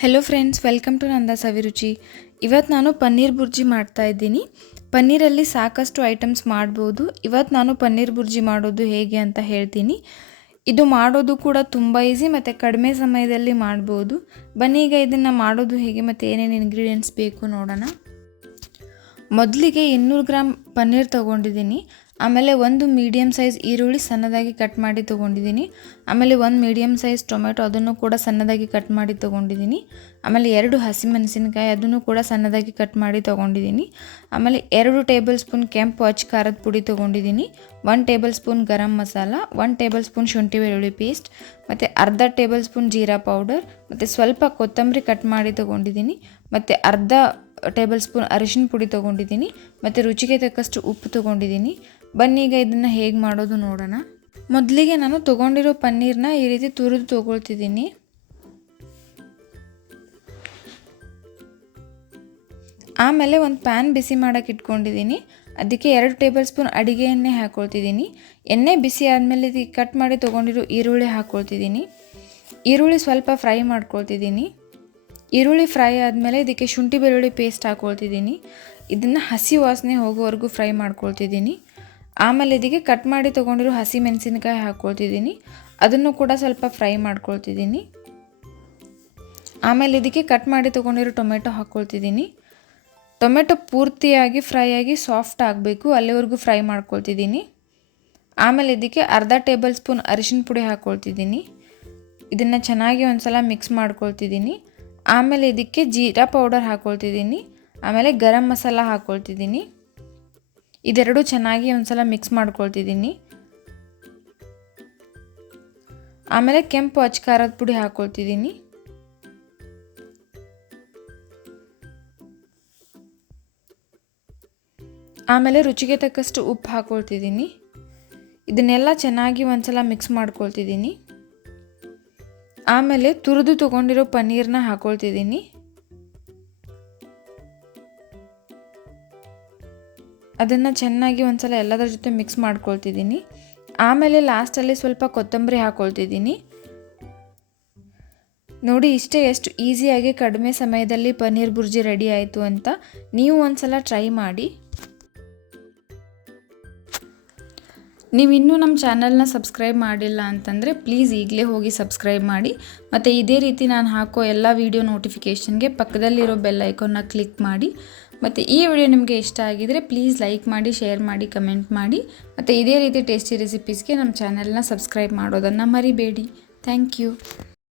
Hello friends, welcome to ನಂದಾ ಸವಿರುಚಿ. ಇವತ್ತು ನಾನು ಪನ್ನೀರ್ ಬುರ್ಜಿ ಮಾಡ್ತಾ ಇದ್ದೀನಿ. ಪನ್ನೀರಲ್ಲಿ ಸಾಕಷ್ಟು ಐಟಮ್ಸ್ ಮಾಡ್ಬೋದು. ಇವತ್ತು ನಾನು ಪನ್ನೀರ್ ಬುರ್ಜಿ ಮಾಡೋದು ಹೇಗೆ ಅಂತ ಹೇಳ್ತೀನಿ. ಇದು ಮಾಡೋದು ಕೂಡ ತುಂಬ ಈಸಿ ಮತ್ತು ಕಡಿಮೆ ಸಮಯದಲ್ಲಿ ಮಾಡ್ಬೋದು. ಬನ್ನಿ ಈಗ ಇದನ್ನು ಮಾಡೋದು ಹೇಗೆ ಮತ್ತು ಏನೇನು ಇಂಗ್ರೀಡಿಯೆಂಟ್ಸ್ ಬೇಕು ನೋಡೋಣ. ಮೊದಲಿಗೆ 200 ಗ್ರಾಮ್ ಪನ್ನೀರ್ ತೊಗೊಂಡಿದ್ದೀನಿ. ಆಮೇಲೆ ಒಂದು ಮೀಡಿಯಮ್ ಸೈಜ್ ಈರುಳ್ಳಿ ಸಣ್ಣದಾಗಿ ಕಟ್ ಮಾಡಿ ತೊಗೊಂಡಿದ್ದೀನಿ. ಆಮೇಲೆ ಒಂದು ಮೀಡಿಯಮ್ ಸೈಜ್ ಟೊಮೆಟೊ, ಅದನ್ನು ಕೂಡ ಸಣ್ಣದಾಗಿ ಕಟ್ ಮಾಡಿ ತೊಗೊಂಡಿದ್ದೀನಿ. ಆಮೇಲೆ 2 ಹಸಿಮೆಣಸಿನಕಾಯಿ, ಅದನ್ನು ಕೂಡ ಸಣ್ಣದಾಗಿ ಕಟ್ ಮಾಡಿ ತೊಗೊಂಡಿದ್ದೀನಿ. ಆಮೇಲೆ 2 ಟೇಬಲ್ ಸ್ಪೂನ್ ಕೆಂಪು ಅಚ್ಚ ಖಾರದ ಪುಡಿ ತೊಗೊಂಡಿದ್ದೀನಿ. 1 table spoon garam masala, 1 table spoon ಶುಂಠಿ ಬೆಳ್ಳುಳ್ಳಿ ಪೇಸ್ಟ್, ಮತ್ತು ಅರ್ಧ ಟೇಬಲ್ ಸ್ಪೂನ್ ಜೀರಾ ಪೌಡರ್, ಮತ್ತು ಸ್ವಲ್ಪ ಕೊತ್ತಂಬರಿ ಕಟ್ ಮಾಡಿ ತೊಗೊಂಡಿದ್ದೀನಿ, ಮತ್ತು ಅರ್ಧ ಟೇಬಲ್ ಸ್ಪೂನ್ ಅರಿಶಿನ ಪುಡಿ ತೊಗೊಂಡಿದ್ದೀನಿ, ಮತ್ತು ರುಚಿಗೆ ತಕ್ಕಷ್ಟು ಉಪ್ಪು ತೊಗೊಂಡಿದ್ದೀನಿ. ಬನ್ನಿ ಈಗ ಇದನ್ನು ಹೇಗೆ ಮಾಡೋದು ನೋಡೋಣ. ಮೊದಲಿಗೆ ನಾನು ತೊಗೊಂಡಿರೋ ಪನ್ನೀರನ್ನ ಈ ರೀತಿ ತುರಿದು ತೊಗೊಳ್ತಿದ್ದೀನಿ. ಆಮೇಲೆ ಒಂದು ಪ್ಯಾನ್ ಬಿಸಿ ಮಾಡೋಕ್ಕೆ ಇಟ್ಕೊಂಡಿದ್ದೀನಿ. ಅದಕ್ಕೆ 2 ಟೇಬಲ್ ಸ್ಪೂನ್ ಅಡುಗೆ ಎಣ್ಣೆ ಹಾಕ್ಕೊಳ್ತಿದ್ದೀನಿ. ಎಣ್ಣೆ ಬಿಸಿ ಆದಮೇಲೆ ಇದಕ್ಕೆ ಕಟ್ ಮಾಡಿ ತೊಗೊಂಡಿರೋ ಈರುಳ್ಳಿ ಹಾಕ್ಕೊಳ್ತಿದ್ದೀನಿ. ಈರುಳ್ಳಿ ಸ್ವಲ್ಪ ಫ್ರೈ ಮಾಡ್ಕೊಳ್ತಿದ್ದೀನಿ. ಈರುಳ್ಳಿ ಫ್ರೈ ಆದಮೇಲೆ ಇದಕ್ಕೆ ಶುಂಠಿ ಬೆಳ್ಳುಳ್ಳಿ ಪೇಸ್ಟ್ ಹಾಕ್ಕೊಳ್ತಿದ್ದೀನಿ. ಇದನ್ನು ಹಸಿ ವಾಸನೆ ಹೋಗೋವರೆಗೂ ಫ್ರೈ ಮಾಡ್ಕೊಳ್ತಿದ್ದೀನಿ. ಆಮೇಲೆ ಇದಕ್ಕೆ ಕಟ್ ಮಾಡಿ ತೊಗೊಂಡಿರೋ ಹಸಿ ಮೆಣಸಿನಕಾಯಿ ಹಾಕ್ಕೊಳ್ತಿದ್ದೀನಿ. ಅದನ್ನು ಕೂಡ ಸ್ವಲ್ಪ ಫ್ರೈ ಮಾಡ್ಕೊಳ್ತಿದ್ದೀನಿ. ಆಮೇಲೆ ಇದಕ್ಕೆ ಕಟ್ ಮಾಡಿ ತೊಗೊಂಡಿರೋ ಟೊಮೆಟೊ ಹಾಕ್ಕೊಳ್ತಿದ್ದೀನಿ. ಟೊಮೆಟೊ ಪೂರ್ತಿಯಾಗಿ ಫ್ರೈ ಆಗಿ ಸಾಫ್ಟ್ ಆಗಬೇಕು, ಅಲ್ಲಿವರೆಗೂ ಫ್ರೈ ಮಾಡ್ಕೊಳ್ತಿದ್ದೀನಿ. ಆಮೇಲೆ ಇದಕ್ಕೆ ಅರ್ಧ ಟೇಬಲ್ ಸ್ಪೂನ್ ಅರಿಶಿನ ಪುಡಿ ಹಾಕ್ಕೊಳ್ತಿದ್ದೀನಿ. ಇದನ್ನು ಚೆನ್ನಾಗಿ ಒಂದು ಸಲ ಮಿಕ್ಸ್ ಮಾಡ್ಕೊಳ್ತಿದ್ದೀನಿ. ಆಮೇಲೆ ಇದಕ್ಕೆ ಜೀರಾ ಪೌಡರ್ ಹಾಕ್ಕೊಳ್ತಿದ್ದೀನಿ. ಆಮೇಲೆ ಗರಂ ಮಸಾಲ ಹಾಕ್ಕೊಳ್ತಿದ್ದೀನಿ. ಇದೆರಡು ಚೆನ್ನಾಗಿ ಒಂದು ಸಲ ಮಿಕ್ಸ್ ಮಾಡ್ಕೊಳ್ತಿದ್ದೀನಿ. ಆಮೇಲೆ ಕೆಂಪು ಅಚ್ಚ ಖಾರದ ಪುಡಿ ಹಾಕ್ಕೊಳ್ತಿದ್ದೀನಿ. ಆಮೇಲೆ ರುಚಿಗೆ ತಕ್ಕಷ್ಟು ಉಪ್ಪು ಹಾಕ್ಕೊಳ್ತಿದ್ದೀನಿ. ಇದನ್ನೆಲ್ಲ ಚೆನ್ನಾಗಿ ಒಂದು ಸಲ ಮಿಕ್ಸ್ ಮಾಡ್ಕೊಳ್ತಿದ್ದೀನಿ. ಆಮೇಲೆ ತುರಿದು ತೊಗೊಂಡಿರೋ ಪನ್ನೀರನ್ನ ಹಾಕ್ಕೊಳ್ತಿದ್ದೀನಿ. ಅದನ್ನು ಚೆನ್ನಾಗಿ ಒಂದು ಸಲ ಎಲ್ಲದರ ಜೊತೆ ಮಿಕ್ಸ್ ಮಾಡ್ಕೊಳ್ತಿದ್ದೀನಿ. ಆಮೇಲೆ ಲಾಸ್ಟಲ್ಲಿ ಸ್ವಲ್ಪ ಕೊತ್ತಂಬರಿ ಹಾಕ್ಕೊಳ್ತಿದ್ದೀನಿ. ನೋಡಿ, ಇಷ್ಟೇ ಎಷ್ಟು ಈಸಿಯಾಗಿ ಕಡಿಮೆ ಸಮಯದಲ್ಲಿ ಪನ್ನೀರ್ ಬುರ್ಜಿ ರೆಡಿ ಆಯಿತು ಅಂತ. ನೀವು ಒಂದು ಸಲ ಟ್ರೈ ಮಾಡಿ. ನೀವು ಇನ್ನೂ ನಮ್ಮ ಚಾನಲ್ನ ಸಬ್ಸ್ಕ್ರೈಬ್ ಮಾಡಿಲ್ಲ ಅಂತಂದರೆ ಪ್ಲೀಸ್ ಈಗಲೇ ಹೋಗಿ ಸಬ್ಸ್ಕ್ರೈಬ್ ಮಾಡಿ. ಮತ್ತು ಇದೇ ರೀತಿ ನಾನು ಹಾಕೋ ಎಲ್ಲ ವೀಡಿಯೋ ನೋಟಿಫಿಕೇಷನ್ಗೆ ಪಕ್ಕದಲ್ಲಿರೋ ಬೆಲ್ ಐಕಾನ್ನ ಕ್ಲಿಕ್ ಮಾಡಿ. ಮತ್ತು ಈ ವಿಡಿಯೋ ನಿಮಗೆ ಇಷ್ಟ ಆಗಿದರೆ ಪ್ಲೀಸ್ ಲೈಕ್ ಮಾಡಿ, ಶೇರ್ ಮಾಡಿ, ಕಮೆಂಟ್ ಮಾಡಿ. ಮತ್ತು ಇದೇ ರೀತಿ ಟೇಸ್ಟಿ ರೆಸಿಪೀಸ್ಗೆ ನಮ್ಮ ಚಾನಲ್ನ ಸಬ್ಸ್ಕ್ರೈಬ್ ಮಾಡೋದನ್ನು ಮರಿಬೇಡಿ. Thank you.